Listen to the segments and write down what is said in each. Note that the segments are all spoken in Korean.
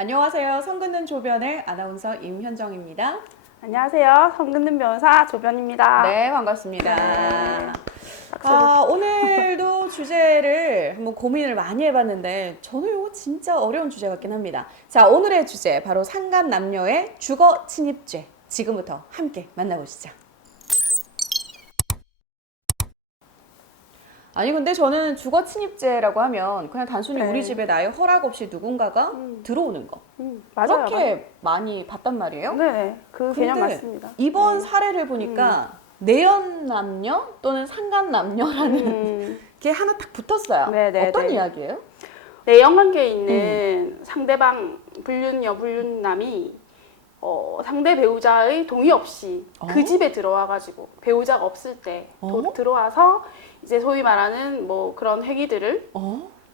안녕하세요. 성 긋는 조변의 아나운서 임현정입니다. 안녕하세요. 성 긋는 변호사 조변입니다. 네, 반갑습니다. 네. 오늘도 주제를 한번 고민을 많이 해봤는데 저는 이거 진짜 어려운 주제 같긴 합니다. 자, 오늘의 주제 바로 상간남녀의 주거 침입죄. 지금부터 함께 만나보시죠. 아니 근데 저는 주거 침입죄라고 하면 그냥 단순히 네. 우리 집에 나의 허락 없이 누군가가 들어오는 거 맞아요. 그렇게 많이 봤단 말이에요. 네, 그 개념 근데 맞습니다. 이번 사례를 보니까 내연남녀 또는 상간남녀라는 게 하나 딱 붙었어요. 네, 어떤 네. 이야기예요? 내연 관계에 있는 상대방 불륜녀, 불륜남이 상대 배우자의 동의 없이 그 집에 들어와가지고 배우자가 없을 때 들어와서 이제 소위 말하는 뭐 그런 행위들을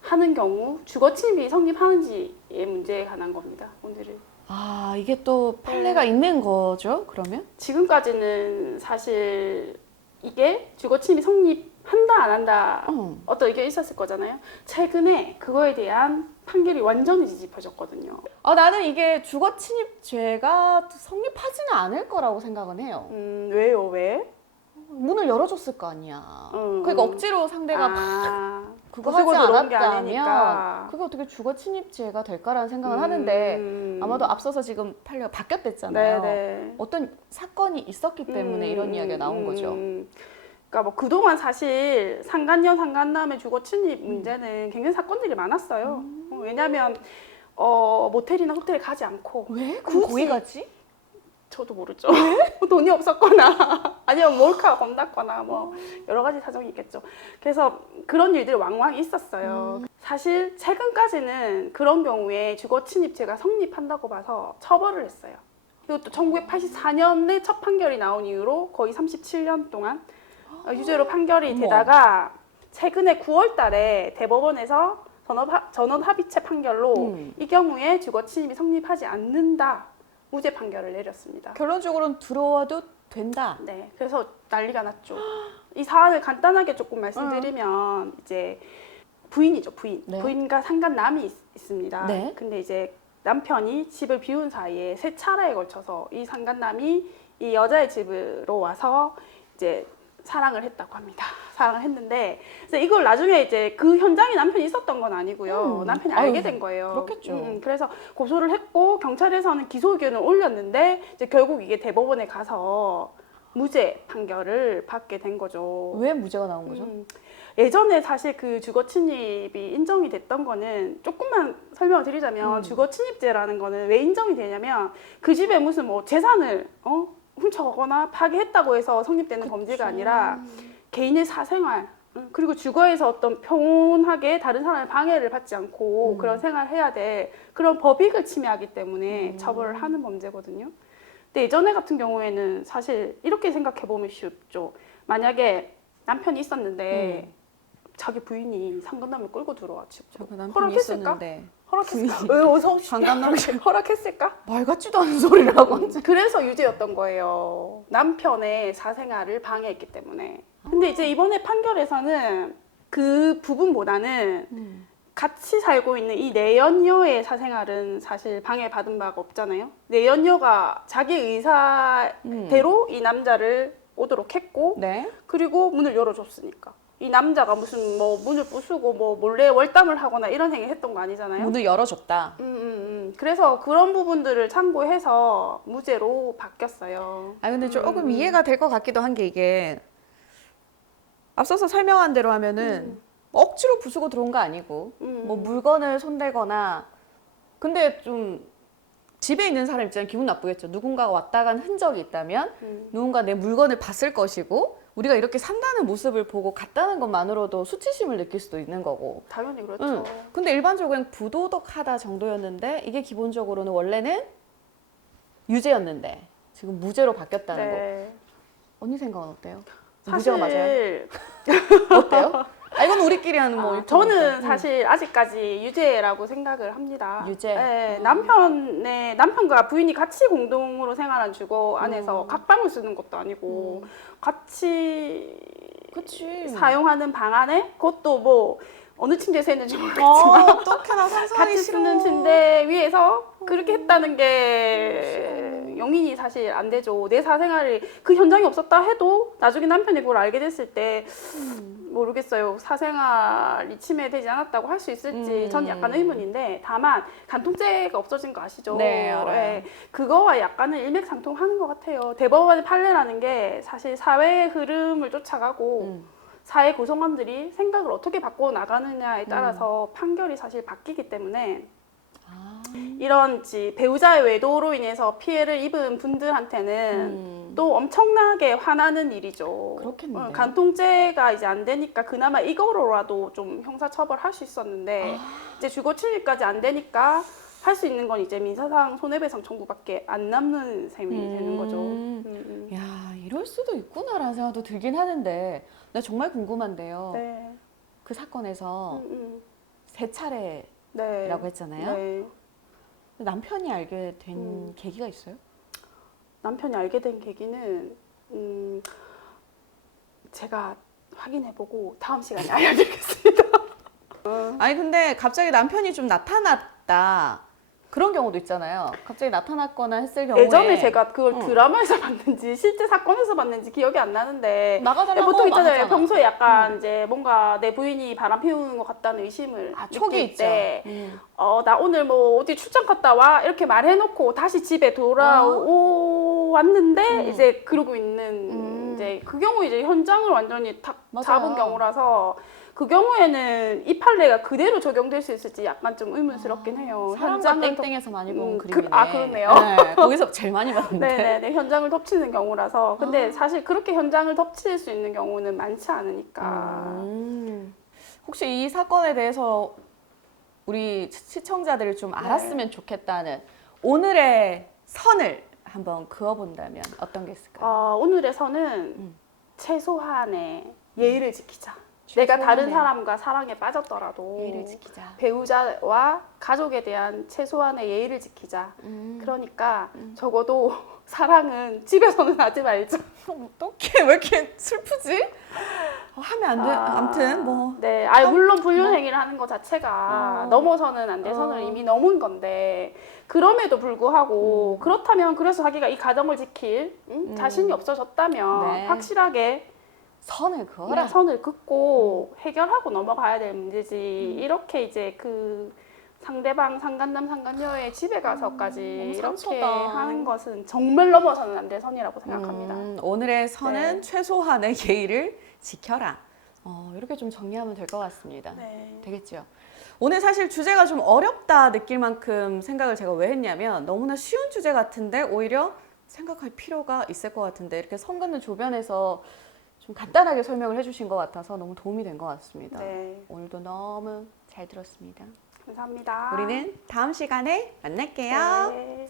하는 경우 주거 침입이 성립하는지의 문제에 관한 겁니다. 오늘은. 아, 이게 또 판례가 있는 거죠, 그러면? 지금까지는 사실 이게 주거 침입이 성립한다 안 한다 어떤 의견이 있었을 거잖아요. 최근에 그거에 대한 판결이 완전히 뒤집혀졌거든요. 나는 이게 주거 침입죄가 성립하지는 않을 거라고 생각은 해요. 왜요? 왜? 문을 열어줬을 거 아니야. 그러니까 억지로 상대가 그거 하지 부수고 들어온 게 않았다면 아니니까. 그게 어떻게 주거 침입죄가 될까라는 생각을 하는데 아마도 앞서서 지금 판례가 바뀌었댔잖아요. 네네. 어떤 사건이 있었기 때문에 이런 이야기가 나온 거죠. 그러니까 뭐 그동안 사실 상간녀, 상간남의 주거 침입 문제는 굉장히 사건들이 많았어요. 왜냐하면 모텔이나 호텔에 가지 않고 왜? 그럼 거기 가지? 저도 모르죠. 돈이 없었거나 아니면 몰카가 겁났거나 뭐 여러 가지 사정이 있겠죠. 그래서 그런 일들이 왕왕 있었어요. 사실 최근까지는 그런 경우에 주거 침입죄가 성립한다고 봐서 처벌을 했어요. 이것도 1984년에 첫 판결이 나온 이후로 거의 37년 동안 유죄로 판결이 되다가 최근에 9월 달에 대법원에서 전원 합의체 판결로 이 경우에 주거 침입이 성립하지 않는다. 무죄 판결을 내렸습니다. 결론적으로는 들어와도 된다. 네, 그래서 난리가 났죠. 이 사안을 간단하게 조금 말씀드리면 이제 부인이죠, 부인. 네. 부인과 상간남이 있습니다. 네. 근데 이제 남편이 집을 비운 사이에 세 차례에 걸쳐서 이 상간남이 이 여자의 집으로 와서 이제 사랑을 했다고 합니다. 사랑을 했는데 그래서 이걸 나중에 이제 그 현장에 남편이 있었던 건 아니고요. 남편이 알게 된 거예요. 그렇겠죠. 그래서 고소를 했고 경찰에서는 기소 의견을 올렸는데 이제 결국 이게 대법원에 가서 무죄 판결을 받게 된 거죠. 왜 무죄가 나온 거죠? 예전에 사실 그 주거 침입이 인정이 됐던 거는 조금만 설명을 드리자면 주거 침입죄라는 거는 왜 인정이 되냐면 그 집에 무슨 뭐 재산을 훔쳐가거나 파괴했다고 해서 성립되는 범죄가 아니라 개인의 사생활 그리고 주거에서 어떤 평온하게 다른 사람의 방해를 받지 않고 그런 생활을 해야 돼 그런 법익을 침해하기 때문에 처벌을 하는 범죄거든요. 근데 예전에 같은 경우에는 사실 이렇게 생각해 보면 쉽죠. 만약에 남편이 있었는데 자기 부인이 상간남을 끌고 들어와 집으로 허락했을까? 있었는데 허락했을까? 왜 어서 오시? 상간남이 허락했을까? 말 같지도 않은 소리를 하고 그래서 유죄였던 거예요. 남편의 사생활을 방해했기 때문에. 근데 이제 이번에 판결에서는 그 부분보다는 같이 살고 있는 이 내연녀의 사생활은 사실 방해받은 바가 없잖아요. 내연녀가 자기 의사대로 이 남자를 오도록 했고 네. 그리고 문을 열어줬으니까. 이 남자가 무슨 뭐 문을 부수고 뭐 몰래 월담을 하거나 이런 행위 했던 거 아니잖아요. 문을 열어줬다. 그래서 그런 부분들을 참고해서 무죄로 바뀌었어요. 근데 조금 이해가 될 것 같기도 한 게 이게 앞서서 설명한 대로 하면은 억지로 부수고 들어온 거 아니고 뭐 물건을 손대거나 근데 좀 집에 있는 사람 입장에 기분 나쁘겠죠. 누군가가 왔다 간 흔적이 있다면 누군가 내 물건을 봤을 것이고 우리가 이렇게 산다는 모습을 보고 갔다는 것만으로도 수치심을 느낄 수도 있는 거고. 당연히 그렇죠. 근데 일반적으로 그냥 부도덕하다 정도였는데 이게 기본적으로는 원래는 유죄였는데 지금 무죄로 바뀌었다는 거. 언니 생각은 어때요? 무죄가 맞아요? 어때요? 이건 우리끼리 하는 뭐. 저는 사실 아직까지 유죄라고 생각을 합니다. 유죄. 네, 남편과 부인이 같이 공동으로 생활한 주거 안에서 각방을 쓰는 것도 아니고 같이 그치. 사용하는 방 안에 그것도 뭐 어느 침대에 새는지 모르겠지만 어떡해나 상상이 같이 싫어. 쓰는 침대 위에서 그렇게 했다는 게 용인이 사실 안 되죠. 내 사생활이 그 현장이 없었다 해도 나중에 남편이 그걸 알게 됐을 때 모르겠어요. 사생활이 침해되지 않았다고 할 수 있을지 전 약간 의문인데 다만 간통죄가 없어진 거 아시죠? 네, 알아요. 예, 그거와 약간은 일맥상통하는 것 같아요. 대법원의 판례라는 게 사실 사회의 흐름을 쫓아가고 사회 구성원들이 생각을 어떻게 바꿔 나가느냐에 따라서 판결이 사실 바뀌기 때문에 이런 배우자의 외도로 인해서 피해를 입은 분들한테는 또 엄청나게 화나는 일이죠. 그렇겠네요. 간통죄가 이제 안 되니까 그나마 이거로라도 좀 형사처벌할 수 있었는데 이제 주거 침입까지 안 되니까 할 수 있는 건 이제 민사상 손해배상 청구밖에 안 남는 셈이 되는 거죠. 야, 이럴 수도 있구나라는 생각도 들긴 하는데 나 정말 궁금한데요. 네. 그 사건에서 세 차례라고 네. 했잖아요. 네. 남편이 알게 된 계기가 있어요? 남편이 알게 된 계기는 제가 확인해보고 다음 시간에 알려드리겠습니다. 아니 근데 갑자기 남편이 좀 나타났다 그런 경우도 있잖아요. 갑자기 나타났거나 했을 경우에 예전에 제가 그걸 드라마에서 봤는지 실제 사건에서 봤는지 기억이 안 나는데 나가달라고 보통 있잖아요. 하잖아. 평소에 약간 이제 뭔가 내 부인이 바람 피우는 것 같다는 의심을 촉이 느낄 있죠. 때 나 오늘 뭐 어디 출장 갔다 와 이렇게 말해놓고 다시 집에 돌아왔는데 이제 그러고 있는 이제 그 경우 이제 현장을 완전히 탁 맞아요. 잡은 경우라서 그 경우에는 이 판례가 그대로 적용될 수 있을지 약간 좀 의문스럽긴 해요. 사람과 현장을 땡땡에서 많이 본 그- 그림이네. 그러네요. 네, 거기서 제일 많이 봤는데. 네네네 현장을 덮치는 경우라서 근데 사실 그렇게 현장을 덮칠 수 있는 경우는 많지 않으니까 혹시 이 사건에 대해서 우리 시청자들이 좀 알았으면 좋겠다는 오늘의 선을 한번 그어본다면 어떤 게 있을까요? 오늘의 선은 최소한의 예의를 지키자. 내가 다른 최소한의 사람과 사랑에 빠졌더라도 예의를 지키자. 배우자와 가족에 대한 최소한의 예의를 지키자. 그러니까 적어도 사랑은 집에서는 하지 말자. 어떡해 왜 이렇게 슬프지? 하면 안 돼. 아무튼 뭐 네, 물론 불륜행위를 하는 것 자체가 넘어서는 안 될 선을 이미 넘은 건데 그럼에도 불구하고 그렇다면 그래서 자기가 이 가정을 지킬 자신이 없어졌다면 네. 확실하게 선을 그어라. 선을 긋고 해결하고 넘어가야 될 문제지 이렇게 이제 그 상대방 상간남 상간녀의 집에 가서까지 너무 이렇게 상처다. 하는 것은 정말 넘어서는 안 될 선이라고 생각합니다. 오늘의 선은 네. 최소한의 예의를 지켜라. 이렇게 좀 정리하면 될 것 같습니다. 네. 되겠죠. 오늘 사실 주제가 좀 어렵다 느낄 만큼 생각을 제가 왜 했냐면 너무나 쉬운 주제 같은데 오히려 생각할 필요가 있을 것 같은데 이렇게 선 긋는 조변에서 좀 간단하게 설명을 해주신 것 같아서 너무 도움이 된 것 같습니다. 네. 오늘도 너무 잘 들었습니다. 감사합니다. 우리는 다음 시간에 만날게요. 네.